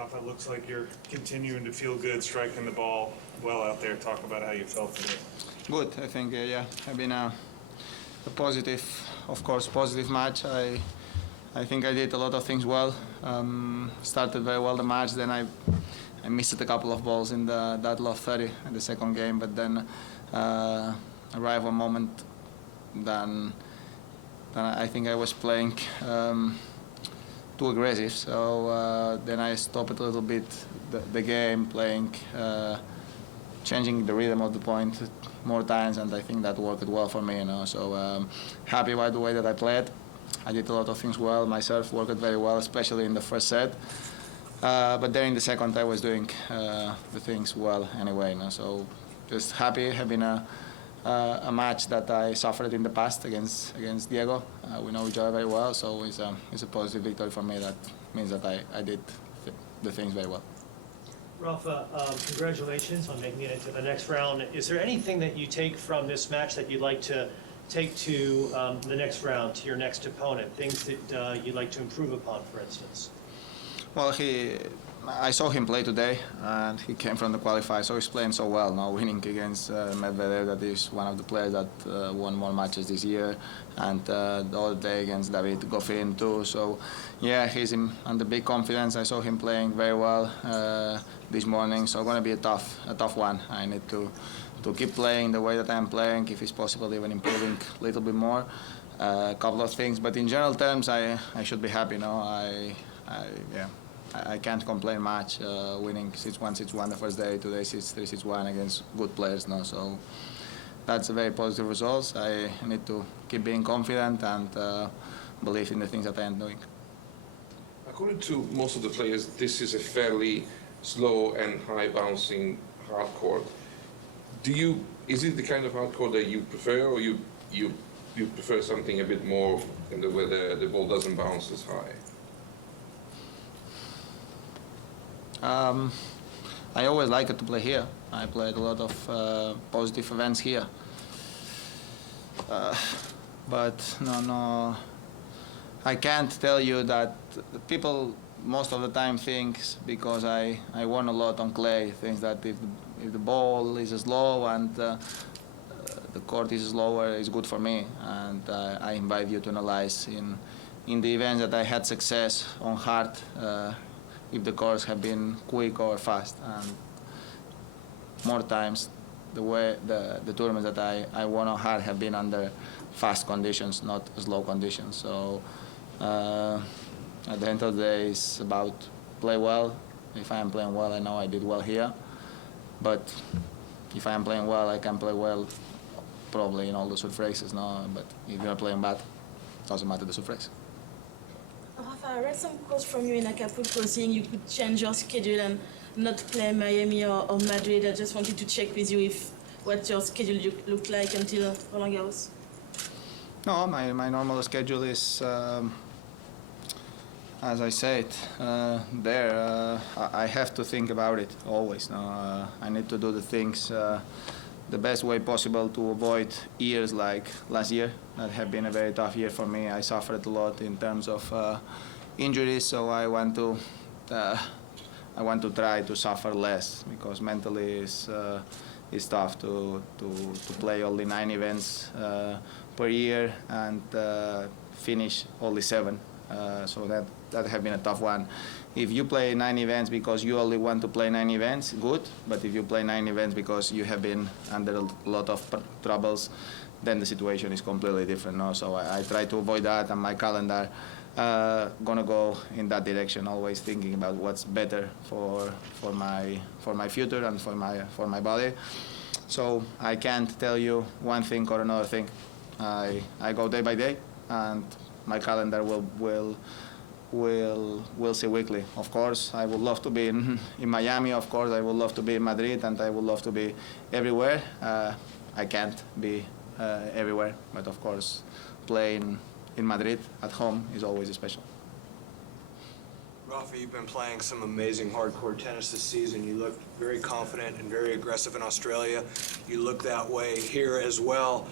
Rafa, looks like you're continuing to feel good, striking the ball well out there. Talk about how you felt today. Good. I think have been a positive, of course, positive match. I think I did a lot of things well. Started very well the match. Then I missed a couple of balls in that last 30 in the second game. But then arrived a moment. Then I think I was playing too aggressive. So then I stopped a little bit the game, playing, changing the rhythm of the point more times, and I think that worked well for me. So happy by the way that I played. I did a lot of things well. My serve worked very well, especially in the first set. But then in the second, I was doing the things well anyway. So just happy having a match that I suffered in the past against Diego. We know each other very well, so it's a positive victory for me. That means that I did the things very well. Rafa, congratulations on making it into the next round. Is there anything that you take from this match that you'd like to take to the next round, to your next opponent? Things that you'd like to improve upon, for instance? Well, I saw him play today, and he came from the qualifier, so he's playing so well now, winning against Medvedev. That is one of the players that won more matches this year, and the other day against David Goffin too. So, yeah, he's under big confidence. I saw him playing very well this morning, so going to be a tough one. I need to keep playing the way that I'm playing, if it's possible, even improving a little bit more. A couple of things, but in general terms, I should be happy. I can't complain much. Winning 6-1, 6-1 the first day, today 6-3, 6-1 against good players now. So that's a very positive result. I need to keep being confident and believe in the things that I am doing. According to most of the players, this is a fairly slow and high bouncing hard court. Is it the kind of hard court that you prefer, or you prefer something a bit more in the way the ball doesn't bounce as high? I always liked to play here. I played a lot of positive events here. But no, I can't tell you that people most of the time thinks, because I won a lot on clay, thinks that if the ball is slow and the court is slower, it's good for me. And I invite you to analyze in the events that I had success on hard, if the course have been quick or fast. And more times the tournaments that I won on hard have been under fast conditions, not slow conditions. So at the end of the day, it's about play well. If I am playing well, I know I did well here. But if I am playing well, I can play well probably in all the surfaces. But if you're playing bad, it doesn't matter the surface. Rafa, I read some quotes from you in Acapulco saying you could change your schedule and not play Miami or Madrid. I just wanted to check with you what your schedule looked like until Roland Garros. No, my normal schedule is, as I said, I have to think about it always. I need to do the things the best way possible to avoid years like last year. That have been a very tough year for me. I suffered a lot in terms of injuries, so I want to try to suffer less, because mentally it's tough to play only 9 events per year and finish only 7. So that have been a tough one. If you play 9 events because you only want to play 9 events, good. But if you play 9 events because you have been under a lot of troubles, then the situation is completely different. So I try to avoid that, and my calendar gonna go in that direction. Always thinking about what's better for my future and for my body. So I can't tell you one thing or another thing. I go day by day, and my calendar will see weekly. Of course, I would love to be in Miami. Of course, I would love to be in Madrid, and I would love to be everywhere. I can't be everywhere, but of course, playing in Madrid at home is always special. Rafa, you've been playing some amazing hardcore tennis this season. You look very confident and very aggressive in Australia. You look that way here as well.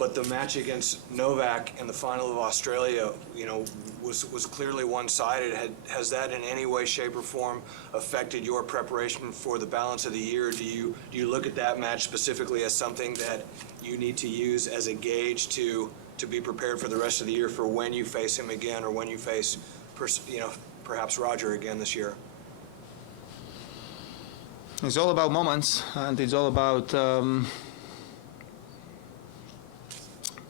but the match against Novak in the final of Australia, you know, was clearly one-sided. Has that in any way, shape, or form affected your preparation for the balance of the year? Do you look at that match specifically as something that you need to use as a gauge to be prepared for the rest of the year for when you face him again, or when you face, perhaps Roger again this year? It's all about moments, and it's all about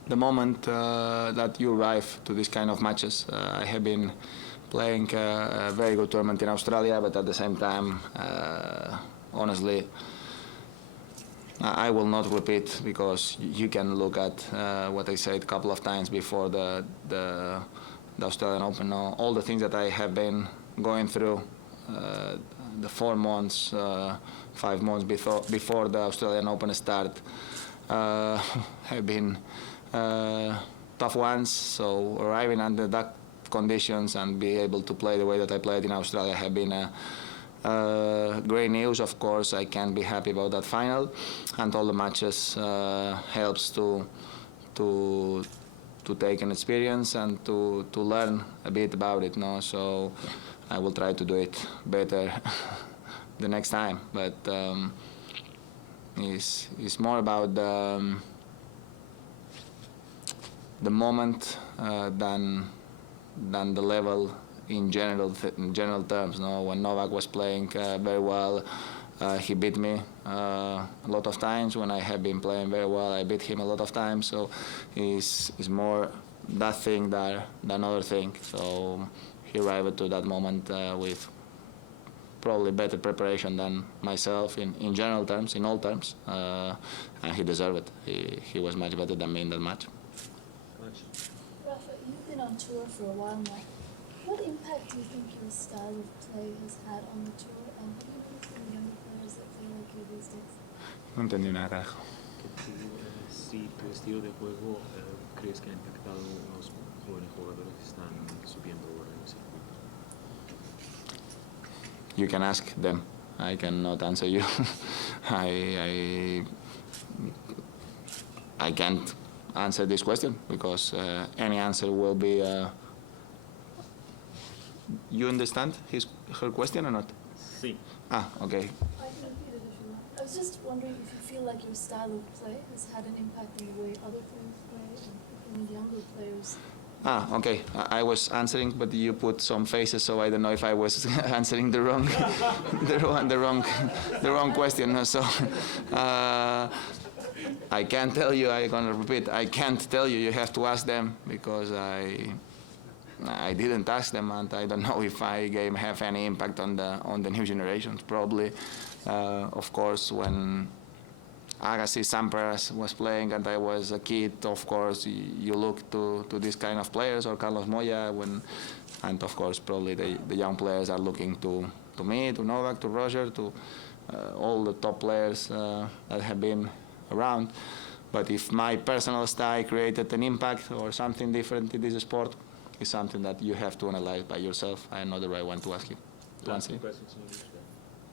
the moment that you arrive to this kind of matches. I have been playing a very good tournament in Australia, but at the same time, honestly, I will not repeat, because you can look at what I said a couple of times before the Australian Open. All the things that I have been going through, the 4 months, 5 months before the Australian Open start, have been tough ones. So arriving under that conditions and be able to play the way that I played in Australia have been great news. Of course, I can't be happy about that final, and all the matches helps to take an experience and to learn a bit about it. No, so I will try to do it better the next time. But it's more about the moment than the level in general terms. No, when Novak was playing very well, he beat me a lot of times. When I have been playing very well, I beat him a lot of times. So it's more that thing than other thing. So he arrived to that moment with probably better preparation than myself in general terms, in all terms, and he deserved it. He was much better than me in that match. Rafa, you've been on tour for a while now. What impact do you think your style of play has had on the tour, and have you noticed any younger players that play like you these days? No entendí nada, carajo. Si tu estilo de juego crees que ha impactado a los jóvenes jugadores que están subiendo ahora en el circuito. You can ask them. I cannot answer you. I can't answer this question, because any answer will be. You understand her question or not? Sí. Ah, okay. I can repeat it if you want. I was just wondering if you feel like your style of play has had an impact on the way other players play, and younger players. Ah, okay. I was answering, but you put some faces, so I don't know if I was answering the wrong, the wrong question. So I can't tell you. I'm gonna repeat. I can't tell you. You have to ask them, because I didn't ask them, and I don't know if I have any impact on the new generations. Probably, of course, when Agassi Sampras was playing and I was a kid, of course, you look to these kind of players, or Carlos Moya, and of course, probably the young players are looking to me, to Novak, to Roger, to all the top players that have been around. But if my personal style created an impact or something different in this sport, it's something that you have to analyze by yourself. I am not the right one to ask you. To answer.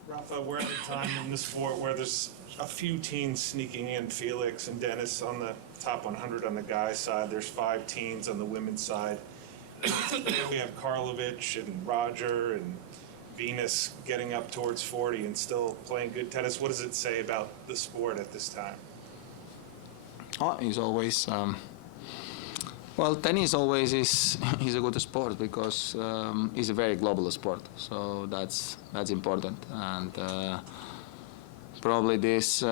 Rafa, we're at a time in the sport where there's a few teens sneaking in. Felix and Dennis on the top 100 on the guys' side. There's 5 teens on the women's side. We have Karlovic and Roger and Venus getting up towards 40 and still playing good tennis. What does it say about the sport at this time? Oh, it's always. Well, tennis always is a good sport, because it's a very global sport. So that's important, and probably this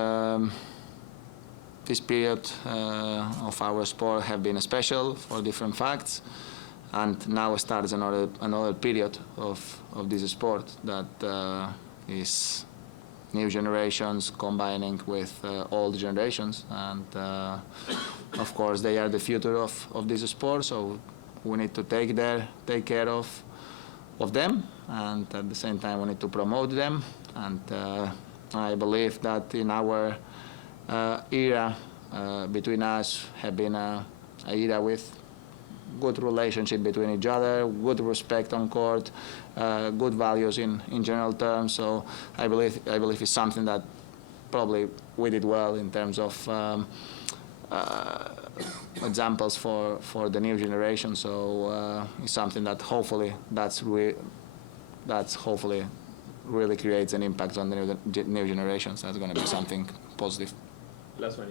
period of our sport have been special for different facts, and now starts another period of this sport that is new generations combining with old generations, and of course they are the future of this sport, so we need to take care of them, and at the same time we need to promote them. And I believe that in our era between us have been a era with good relationship between each other, good respect on court, good values in general terms. So I believe it's something that probably we did well in terms of examples for the new generation. So it's something that hopefully hopefully really creates an impact on the new generations. That's going to be something positive. Last one.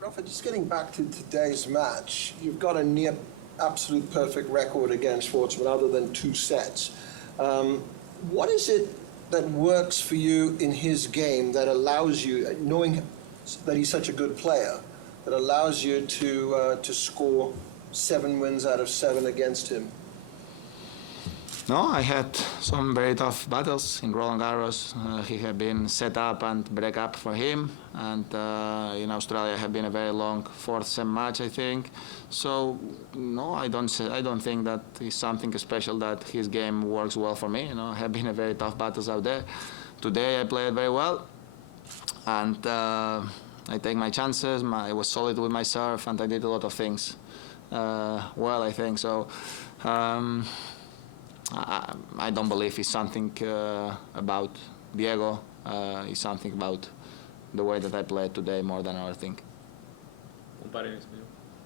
Rafa, just getting back to today's match, you've got a near absolute perfect record against Schwartzman other than 2 sets. What is it that works for you in his game that allows you, knowing that he's such a good player, that allows you to score 7 wins out of 7 against him? No, I had some very tough battles in Roland Garros. He had been set up and break up for him, and in Australia had been a very long 4th set match, I think. So no, I don't think that is something special that his game works well for me. Have been a very tough battles out there. Today I played very well, and I take my chances. I was solid with my serve, and I did a lot of things well, I think so. I don't believe it's something about Diego. It's something about the way that I played today more than other thing. Un par en español.